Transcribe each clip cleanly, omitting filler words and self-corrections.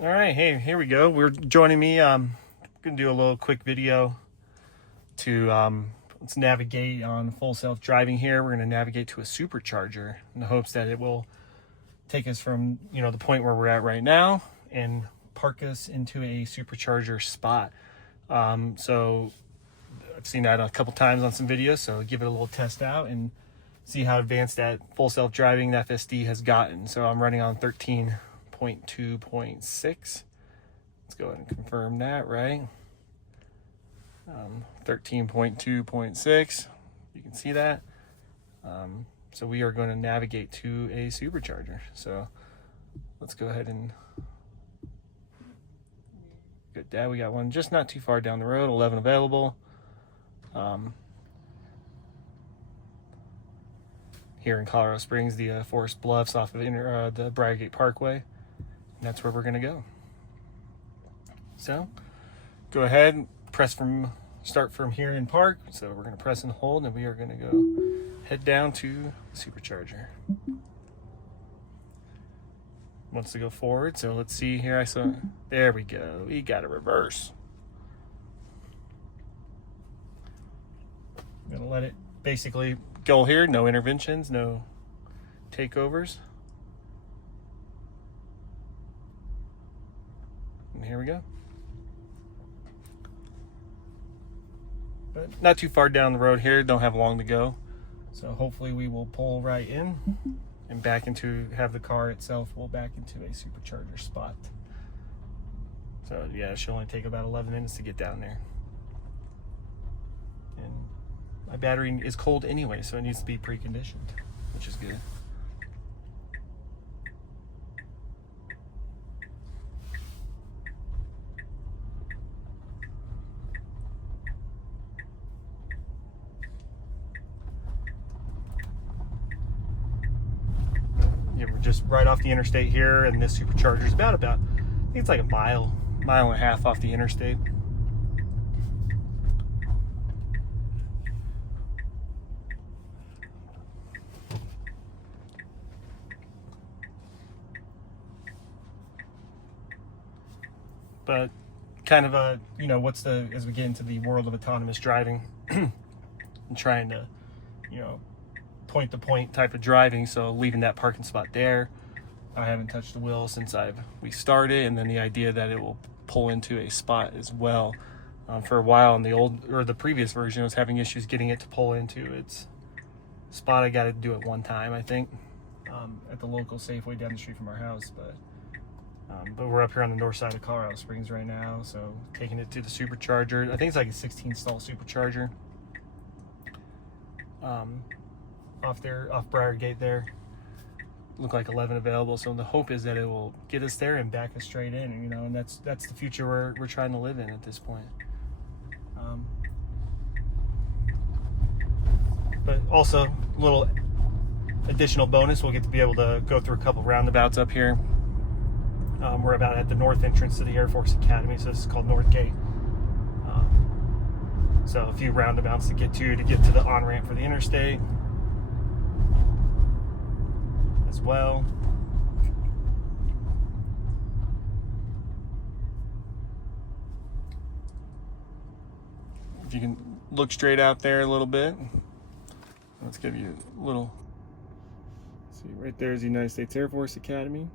All right, hey, here we go. We're joining me. Gonna do a little quick video to let's navigate on full self-driving here. We're gonna navigate to a supercharger in the hopes that it will take us from the point where we're at right now and park us into a supercharger spot. So I've seen that a couple times on some videos, so give it a little test out and see how advanced that full self-driving FSD has gotten. So I'm running on 13.2.6. Let's go ahead and confirm that, right? 13.2.6. You can see that. So we are going to navigate to a supercharger. So let's go ahead and get that. We got one just not too far down the road, 11 available. Here in Colorado Springs, the Forest Bluffs off of the Briargate Parkway. And that's where we're going to go. So go ahead, start from here in park. So we're going to press and hold, and we are going to go head down to the supercharger. Wants to go forward, so let's see here. There we go. We got a reverse. I'm going to let it basically go here. No interventions, no takeovers. And here we go. But not too far down the road here. Don't have long to go. So hopefully we will pull right in and have the car itself will back into a supercharger spot. So yeah, it should only take about 11 minutes to get down there. And my battery is cold anyway, so it needs to be preconditioned, which is good. Yeah, we're just right off the interstate here, and this supercharger is about I think it's like a mile and a half off the interstate. But kind of as we get into the world of autonomous driving and trying to, point to point type of driving. So leaving that parking spot there. I haven't touched the wheel since we started, and then the idea that it will pull into a spot as well. For a while in the previous version, I was having issues getting it to pull into its spot. I got to do it one time, I think, at the local Safeway down the street from our house, but we're up here on the north side of Colorado Springs right now, so taking it to the supercharger. I think it's like a 16 stall supercharger. Off Briargate there. Look like 11 available, so the hope is that it will get us there and back us straight in, and that's the future we're trying to live in at this point. But also, a little additional bonus, we'll get to be able to go through a couple roundabouts up here. We're about at the north entrance to the Air Force Academy, so this is called North Gate. So a few roundabouts to get to the on-ramp for the interstate as well. If you can look straight out there a little bit, let's give you a little. See, right there is the United States Air Force Academy.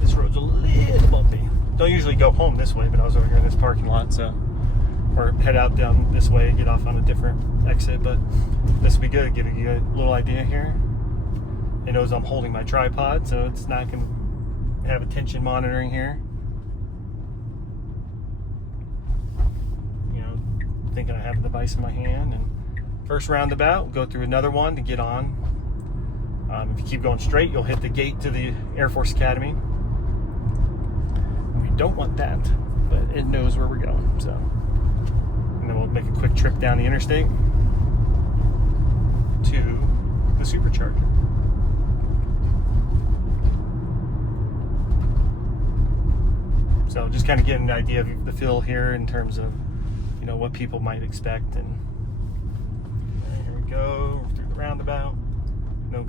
This road's a little bumpy. Don't usually go home this way, but I was over here in this parking lot, or head out down this way, get off on a different exit, but this will be good, give you a little idea here. It knows I'm holding my tripod, so it's not going to have attention monitoring here. Thinking I have a device in my hand. And first roundabout, we'll go through another one to get on. If you keep going straight, you'll hit the gate to the Air Force Academy. We don't want that, but it knows where we're going, so. And then we'll make a quick trip down the interstate to the supercharger. So just kind of getting an idea of the feel here in terms of, what people might expect. And here we go through the roundabout.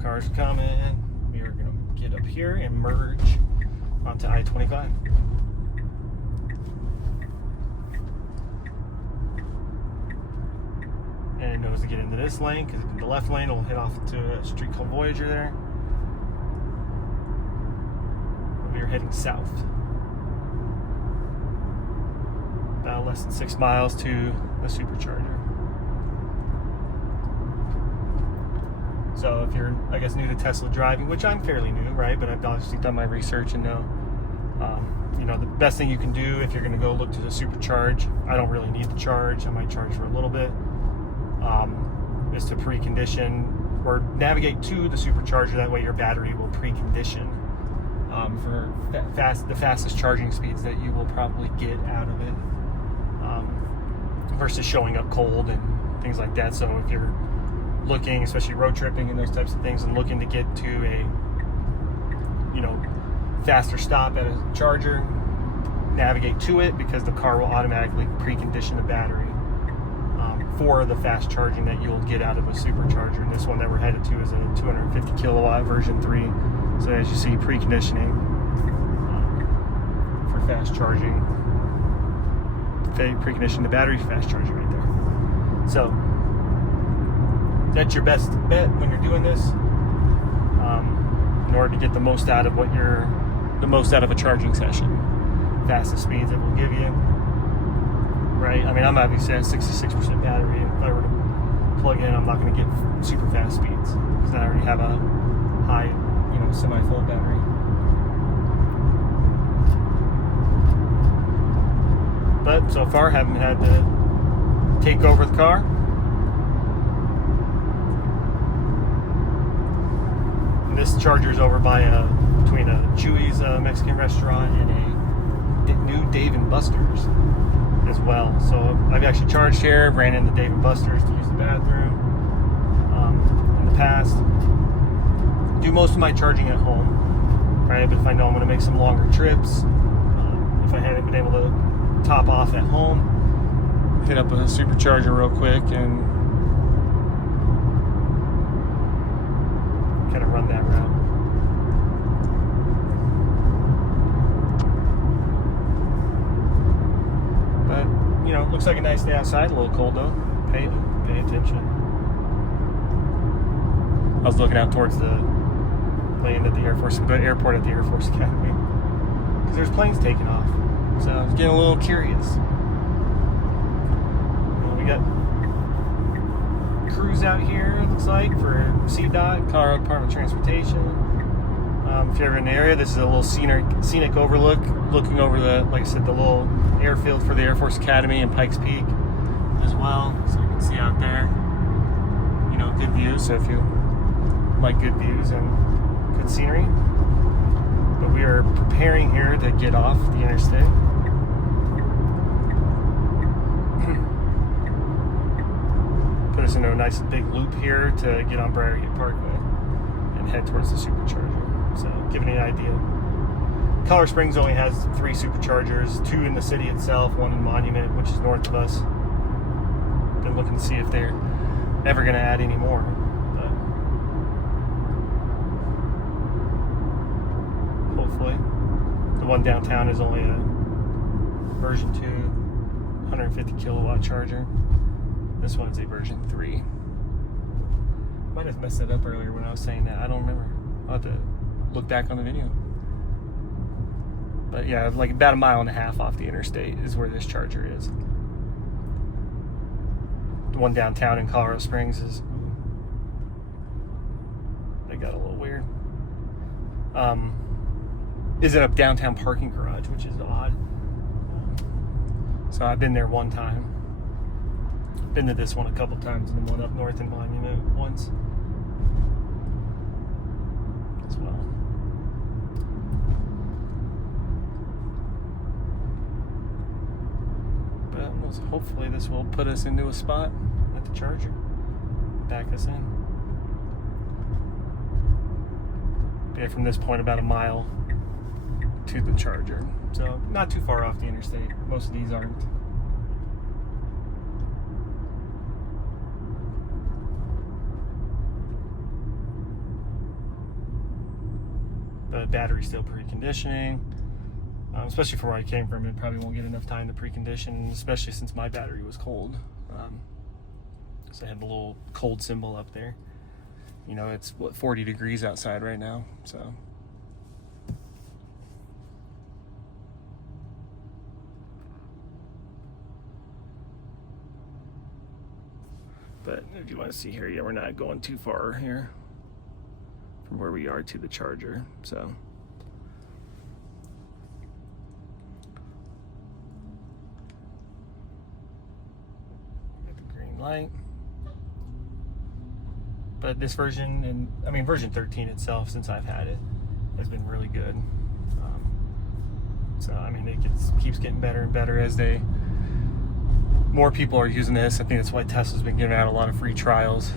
cars are coming. We are going to get up here and merge onto I-25. And it knows to get into this lane, because in the left lane it'll hit off into a street called Voyager there. We are heading south. About less than 6 miles to the Supercharger. So if you're, I guess, new to Tesla driving, which I'm fairly new, right? But I've obviously done my research and know, you know, the best thing you can do if you're going to go look to the Supercharge, I don't really need the charge. I might charge for a little bit. Is to precondition or navigate to the Supercharger. That way your battery will precondition for the fastest charging speeds that you will probably get out of it, versus showing up cold and things like that. So if you're looking, especially road tripping and those types of things, and looking to get to a, you know, faster stop at a charger, navigate to it, because the car will automatically precondition the battery for the fast charging that you'll get out of a Supercharger. And this one that we're headed to is a 250 kilowatt version 3. So as you see, preconditioning for fast charging, precondition the battery, fast charging right there. So that's your best bet when you're doing this, in order to get the most out of a charging session. Fastest speeds it will give you, right? I mean, I'm obviously at 66% battery, and if I were to plug in, I'm not going to get super fast speeds, because I already have a high, you know, semi-full battery. But so far, haven't had to take over the car. This charger is over by between a Chewy's Mexican restaurant and a new Dave & Buster's as well. So I've actually charged here, ran into Dave & Buster's to use the bathroom in the past. Do most of my charging at home, right? But if I know I'm going to make some longer trips, if I hadn't been able to top off at home, hit up a Supercharger real quick and kind of run that route. But, you know, it looks like a nice day outside. A little cold though. Pay attention. I was looking out towards the plane at the airport at the Air Force Academy, because there's planes taking off. So I was getting a little curious. Well, we got crews out here, it looks like, for CDOT, Colorado Department of Transportation. If you're ever in the area, this is a little scenic overlook, looking over the, like I said, the little airfield for the Air Force Academy and Pikes Peak as well. So you can see out there, you know, good views. So if you like good views and good scenery. But we are preparing here to get off the interstate. Put us into a nice big loop here to get on Briargate Parkway and head towards the Supercharger. So, giving you an idea. Colorado Springs only has 3 Superchargers, 2 in the city itself, 1 in Monument, which is north of us. Been looking to see if they're ever going to add any more. But hopefully. The one downtown is only a version 2, 150 kilowatt charger. This one's a version 3. Might have messed that up earlier when I was saying that. I don't remember. I'll have to look back on the video. But yeah, like about 1.5 miles off the interstate is where this charger is. The one downtown in Colorado Springs is, they got a little weird. Is in a downtown parking garage, which is odd. So I've been there one time. Been to this one a couple times, and the one up north in Monument once as well. But hopefully this will put us into a spot at the charger, back us in. But yeah, from this point about 1 mile to the charger, so not too far off the interstate. Most of these aren't. but battery's still preconditioning. Especially for where I came from, it probably won't get enough time to precondition, especially since my battery was cold. So I had the little cold symbol up there. You know, it's what, 40 degrees outside right now, so. But if you want to see here, yeah, we're not going too far here from where we are to the charger, so. Got the green light. But this version, and I mean version 13 itself, since I've had it, has been really good. So I mean, it keeps getting better and better as more people are using this. I think that's why Tesla's been giving out a lot of free trials,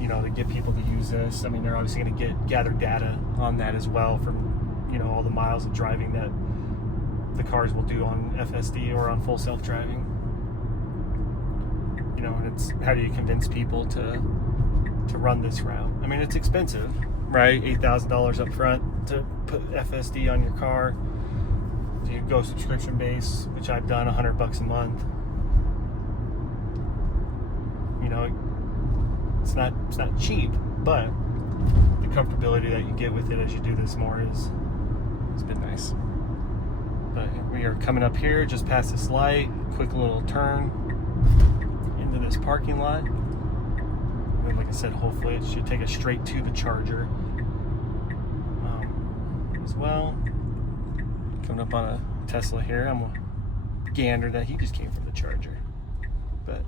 you know, to get people to use this. I mean, they're obviously going to gather data on that as well from, you know, all the miles of driving that the cars will do on FSD or on full self-driving. You know, and it's how do you convince people to run this route? I mean, it's expensive, right? $8,000 up front to put FSD on your car. So you go subscription base, which I've done, $100 a month. You know, it's not cheap, but the comfortability that you get with it as you do this more has been nice. But we are coming up here just past this light, quick little turn into this parking lot. And like I said, hopefully it should take us straight to the charger as well. Coming up on a Tesla here. I'm a gander that he just came from the charger, but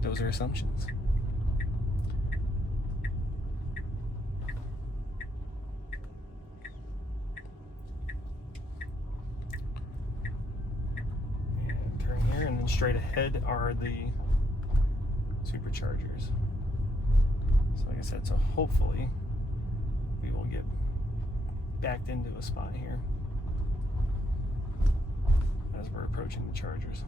those are assumptions. And turn here, and then straight ahead are the Superchargers. So like I said, so hopefully we will get backed into a spot here as we're approaching the chargers.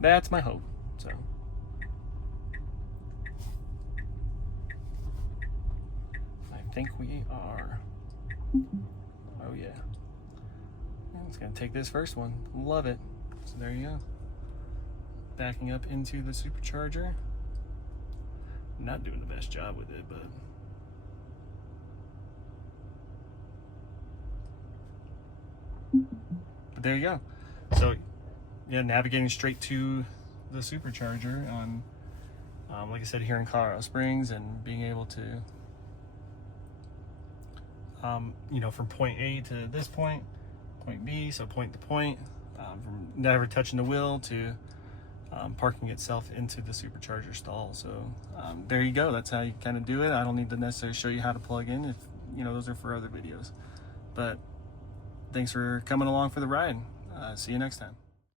That's my hope. So I think we are. Oh yeah. And it's gonna take this first one. Love it. So there you go. Backing up into the Supercharger. Not doing the best job with it, but there you go. So yeah, navigating straight to the Supercharger on, like I said, here in Colorado Springs, and being able to, you know, from point A to this point B, so point to point, from never touching the wheel to parking itself into the Supercharger stall. So there you go. That's how you kind of do it. I don't need to necessarily show you how to plug in. If you know, those are for other videos. But thanks for coming along for the ride. See you next time.